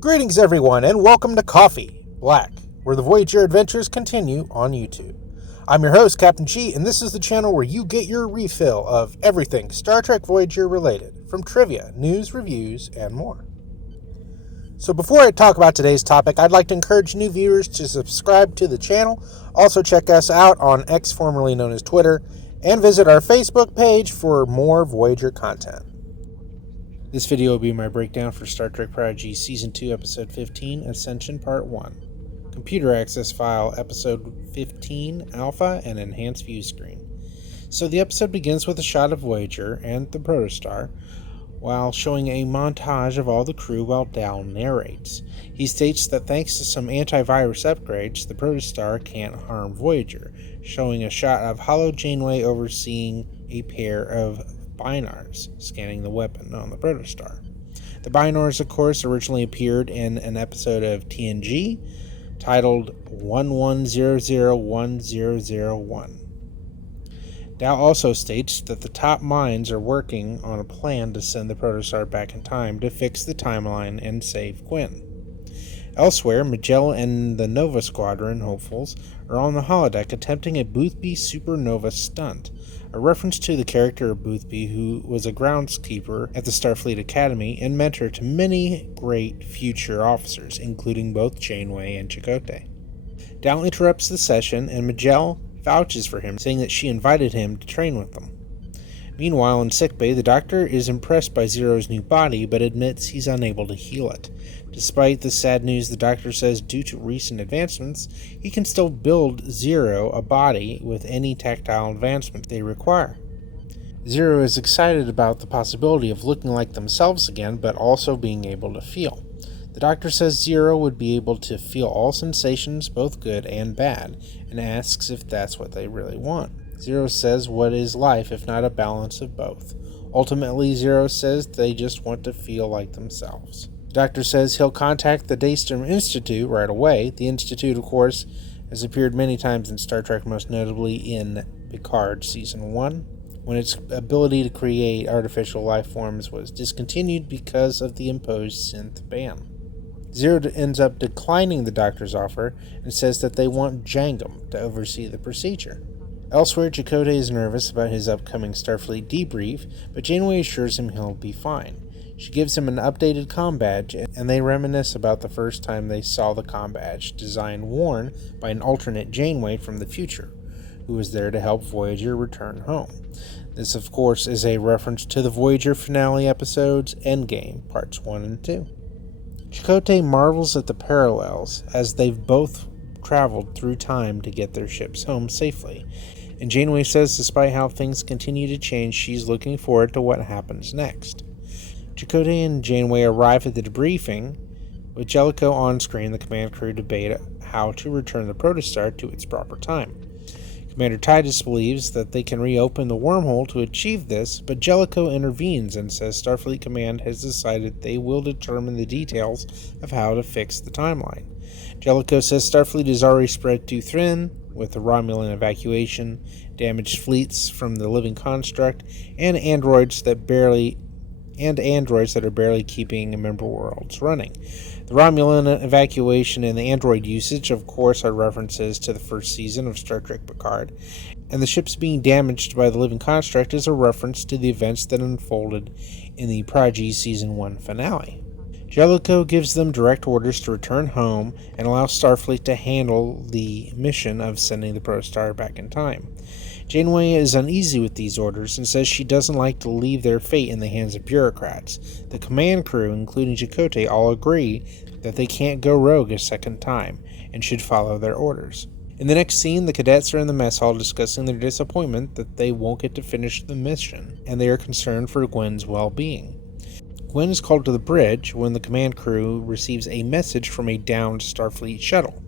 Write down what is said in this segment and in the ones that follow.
Greetings everyone and welcome to Coffee Black, where the Voyager adventures continue on YouTube. I'm your host, Captain G, and this is the channel where you get your refill of everything Star Trek Voyager related, from trivia, news, reviews, and more. So before I talk about today's topic, I'd like to encourage new viewers to subscribe to the channel, also check us out on X, formerly known as Twitter, and visit our Facebook page for more Voyager content. This video will be my breakdown for Star Trek Prodigy Season 2, Episode 15, Ascension Part 1. Computer Access File, Episode 15, Alpha, and Enhanced View Screen. So the episode begins with a shot of Voyager and the Protostar, while showing a montage of all the crew while Dal narrates. He states that thanks to some antivirus upgrades, the Protostar can't harm Voyager, showing a shot of Holo Janeway overseeing a pair of binars scanning the weapon on the Protostar. The binars, of course, originally appeared in an episode of TNG titled 11001001. Dal also states that the top minds are working on a plan to send the Protostar back in time to fix the timeline and save Quinn. Elsewhere, Magellan and the Nova Squadron hopefuls are on the holodeck attempting a Boothby supernova stunt, a reference to the character of Boothby, who was a groundskeeper at the Starfleet Academy and mentor to many great future officers, including both Janeway and Chakotay. Dal interrupts the session, and Magellan vouches for him, saying that she invited him to train with them. Meanwhile, in sickbay, the doctor is impressed by Zero's new body, but admits he's unable to heal it. Despite the sad news, the doctor says due to recent advancements, he can still build Zero a body with any tactile advancement they require. Zero is excited about the possibility of looking like themselves again, but also being able to feel. The doctor says Zero would be able to feel all sensations, both good and bad, and asks if that's what they really want. Zero says, what is life if not a balance of both? Ultimately, Zero says they just want to feel like themselves. The doctor says he'll contact the Daystrom Institute right away. The Institute, of course, has appeared many times in Star Trek, most notably in Picard Season 1, when its ability to create artificial life forms was discontinued because of the imposed synth ban. Zero ends up declining the doctor's offer and says that they want Jangum to oversee the procedure. Elsewhere, Chakotay is nervous about his upcoming Starfleet debrief, but Janeway assures him he'll be fine. She gives him an updated comm badge, and they reminisce about the first time they saw the comm badge, design worn by an alternate Janeway from the future, who was there to help Voyager return home. This, of course, is a reference to the Voyager finale episodes Endgame, Parts 1 and 2. Chakotay marvels at the parallels, as they've both traveled through time to get their ships home safely, and Janeway says despite how things continue to change, she's looking forward to what happens next. Chakotay and Janeway arrive at the debriefing, with Jellicoe on screen. The command crew debate how to return the Protostar to its proper time. Commander Titus believes that they can reopen the wormhole to achieve this, but Jellicoe intervenes and says Starfleet Command has decided they will determine the details of how to fix the timeline. Jellicoe says Starfleet is already spread too thin, with the Romulan evacuation, damaged fleets from the living construct, and androids that are barely keeping member worlds running. The Romulan evacuation and the android usage, of course, are references to the first season of Star Trek Picard, and the ships being damaged by the living construct is a reference to the events that unfolded in the Prodigy Season 1 finale. Jellicoe gives them direct orders to return home and allow Starfleet to handle the mission of sending the Protostar back in time. Janeway is uneasy with these orders and says she doesn't like to leave their fate in the hands of bureaucrats. The command crew, including Chakotay, all agree that they can't go rogue a second time and should follow their orders. In the next scene, the cadets are in the mess hall discussing their disappointment that they won't get to finish the mission, and they are concerned for Gwen's well-being. Gwen is called to the bridge when the command crew receives a message from a downed Starfleet shuttle.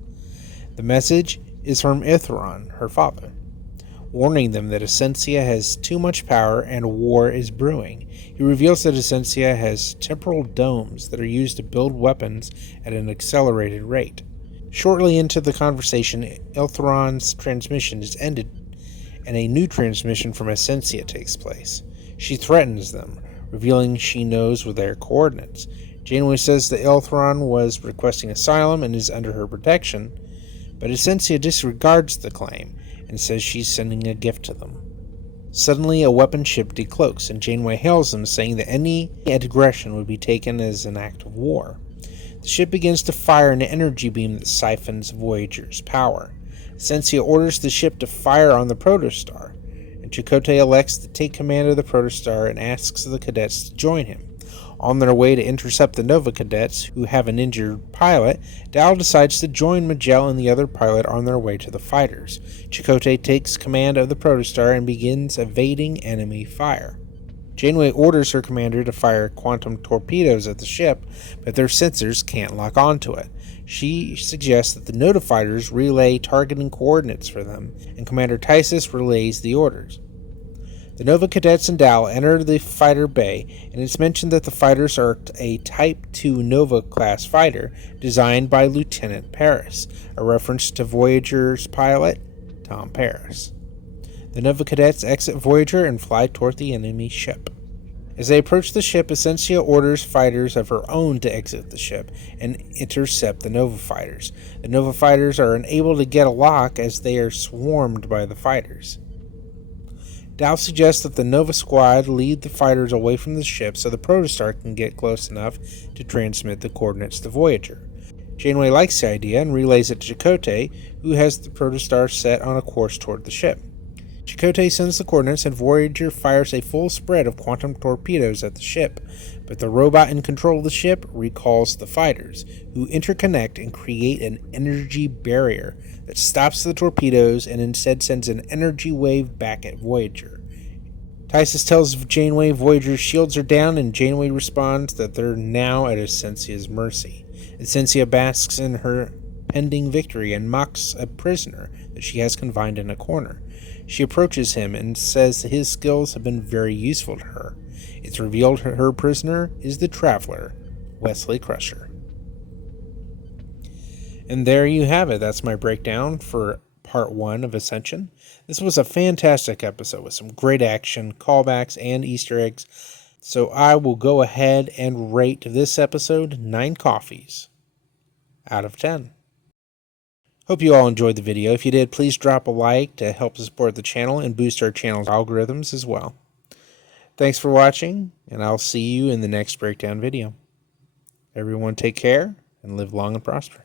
The message is from Itheron, her father, warning them that Essentia has too much power and a war is brewing. He reveals that Essentia has temporal domes that are used to build weapons at an accelerated rate. Shortly into the conversation, Itheron's transmission is ended, and a new transmission from Essentia takes place. She threatens them, revealing she knows their coordinates. Janeway says the Elthron was requesting asylum and is under her protection, but Essentia disregards the claim and says she's sending a gift to them. Suddenly, a weapon ship decloaks, and Janeway hails them, saying that any aggression would be taken as an act of war. The ship begins to fire an energy beam that siphons Voyager's power. Essentia orders the ship to fire on the protostar, and Chakotay elects to take command of the protostar and asks the cadets to join him. On their way to intercept the Nova cadets, who have an injured pilot, Dal decides to join Majel and the other pilot on their way to the fighters. Chakotay takes command of the protostar and begins evading enemy fire. Janeway orders her commander to fire quantum torpedoes at the ship, but their sensors can't lock onto it. She suggests that the Notifiers relay targeting coordinates for them, and Commander Tysus relays the orders. The Nova cadets and Dal enter the fighter bay, and it's mentioned that the fighters are a Type II Nova-class fighter designed by Lieutenant Paris, a reference to Voyager's pilot, Tom Paris. The Nova cadets exit Voyager and fly toward the enemy ship. As they approach the ship, Essentia orders fighters of her own to exit the ship and intercept the Nova fighters. The Nova fighters are unable to get a lock as they are swarmed by the fighters. Dal suggests that the Nova squad lead the fighters away from the ship so the protostar can get close enough to transmit the coordinates to Voyager. Janeway likes the idea and relays it to Chakotay, who has the protostar set on a course toward the ship. Chakotay sends the coordinates and Voyager fires a full spread of quantum torpedoes at the ship, but the robot in control of the ship recalls the fighters, who interconnect and create an energy barrier that stops the torpedoes and instead sends an energy wave back at Voyager. Tysus tells Janeway Voyager's shields are down, and Janeway responds that they're now at Essentia's mercy. Essentia basks in her pending victory and mocks a prisoner that she has confined in a corner. She approaches him and says his skills have been very useful to her. It's revealed her prisoner is the Traveler, Wesley Crusher. And there you have it. That's my breakdown for part 1 of Ascension. This was a fantastic episode with some great action, callbacks, and Easter eggs. So I will go ahead and rate this episode 9 coffees out of 10. Hope you all enjoyed the video. If you did, please drop a like to help support the channel and boost our channel's algorithms as well. Thanks for watching, and I'll see you in the next breakdown video. Everyone take care and live long and prosper.